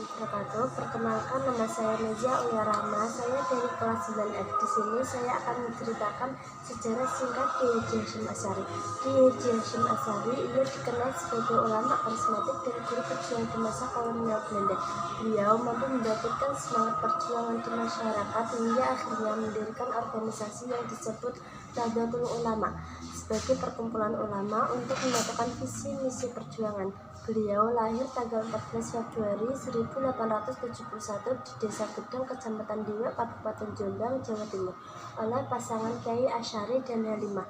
warahmatullahi wabarakatuh. Perkenalkan, nama saya Najia Ulia Rahma. Saya dari kelas 9F. Di sini saya akan menceritakan sejarah singkat Kiai Haji Hasyim Asy'ari. Kiai Haji Hasyim Asy'ari ia dikenal sebagai ulama karismatik dan guru pejuang di masa kolonial Belanda. Beliau mampu membangkitkan semangat perjuangan di masyarakat hingga akhirnya mendirikan organisasi yang disebut Nahdlatul Ulama sebagai perkumpulan ulama untuk menyatukan visi misi perjuangan. Beliau lahir tanggal 14 Februari 1871 di Desa Gedang, Kecamatan Dewa, Kabupaten Jombang, Jawa Timur, oleh pasangan Kiai Asy'ari dan Halimah.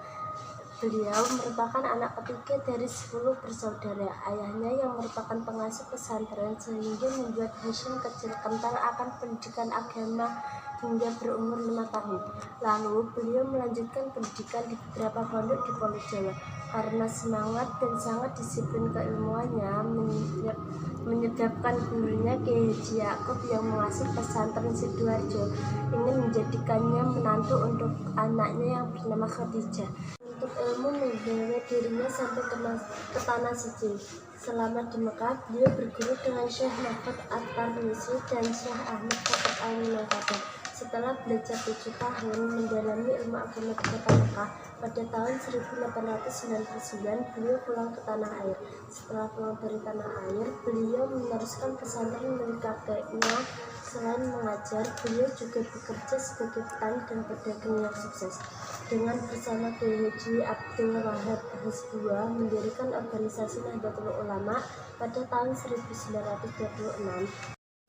Beliau merupakan anak ketiga dari 10 bersaudara. Ayahnya yang merupakan pengasuh pesantren sehingga membuat Hasyim kecil kental akan pendidikan agama hingga berumur 5 tahun. Lalu beliau melanjutkan pendidikan di beberapa pondok di Pulau Jawa. Karena semangat dan sangat disiplin keilmuannya menyebabkan gurunya Kiai Haji Yakub yang mengasuh pesantren Sidoarjo ingin menjadikannya menantu untuk anaknya yang bernama Khadijah. Untuk ilmu membawa dirinya sampai ke tanah suci. Selama di Mekah, beliau berguru dengan Syekh Mahfud At-Tarnusi dan Syekh Ahmad Fakud Al-Munawwadir. Setelah belajar 7 tahun mendalami ilmu agama di kota Mekah, pada tahun 1899 beliau pulang ke tanah air. Setelah pulang dari tanah air, beliau meneruskan pesantren milik kakeknya. Selain mengajar, beliau juga bekerja sebagai petani dan pedagang yang sukses. Dengan bersama Kiai Haji Abdul Wahab Hasbuah mendirikan organisasi Nahdlatul Ulama pada tahun 1926.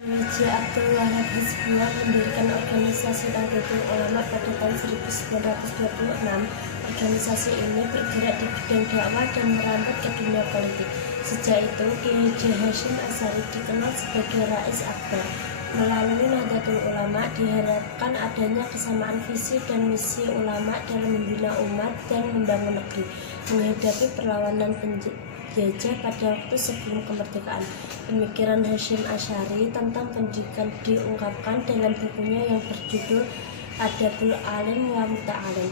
Haji Abdul Wahab Hasbuah mendirikan organisasi Nahdlatul Ulama pada tahun 1926. Organisasi ini bergerak di bidang dakwah dan merambat ke dunia politik. Sejak itu, Kiai Haji Hasyim Asy'ari dikenal sebagai Rais Akbar. Melalui Nahdlatul Ulama diharapkan adanya kesamaan visi dan misi ulama dalam membina umat dan membangun negeri, menghadapi perlawanan penjajah pada waktu sebelum kemerdekaan. Pemikiran Hasyim Asy'ari tentang pendidikan diungkapkan dalam bukunya yang berjudul Adabul Alim wa Muta'alim,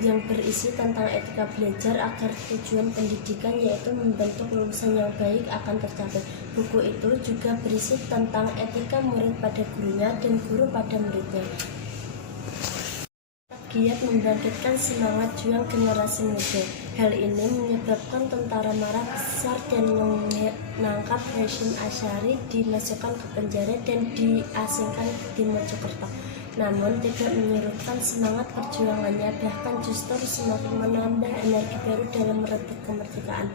yang berisi tentang etika belajar agar tujuan pendidikan yaitu membentuk lulusan yang baik akan tercapai. Buku itu juga berisi tentang etika murid pada gurunya dan guru pada muridnya. Giat membangkitkan semangat juang generasi muda. Hal ini menyebabkan tentara marah besar dan menangkap Hasyim Asy'ari, dimasukkan ke penjara dan diasingkan di Mojokerto. Namun tidak menyurutkan semangat perjuangannya, bahkan justru semakin menambah energi baru dalam merebut kemerdekaan.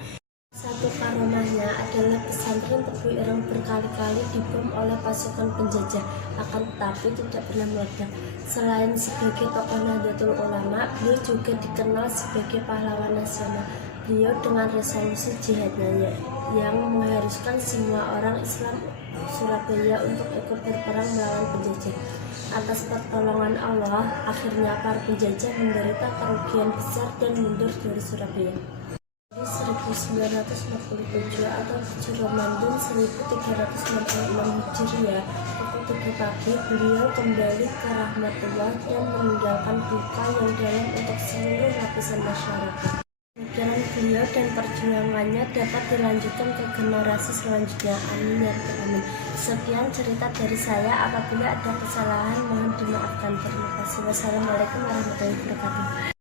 Satu karomahnya adalah pesantren Tebu Ireng berkali-kali dibom oleh pasukan penjajah, akan tetapi tidak pernah meledak. Selain sebagai tokoh Nahdlatul Ulama, beliau juga dikenal sebagai pahlawan nasional. Beliau dengan resolusi jihadnya yang mengharuskan semua orang Islam Surabaya untuk ikut berperang melawan penjajah. Atas pertolongan Allah, akhirnya para penjajah menderita kerugian besar dan mundur dari Surabaya. Di 1947 atau 7 Ramadan 1396 Hijriah, pukul 7 pagi, beliau kembali ke rahmatullah dan meninggalkan duka yang dalam untuk seluruh lapisan masyarakat. Pemikiran beliau dan perjuangannya dapat dilanjutkan ke generasi selanjutnya. Amin ya rabbal alamin. Sekian cerita dari saya. Apabila ada kesalahan mohon dimaafkan. Terima kasih. Wassalamualaikum warahmatullahi wabarakatuh.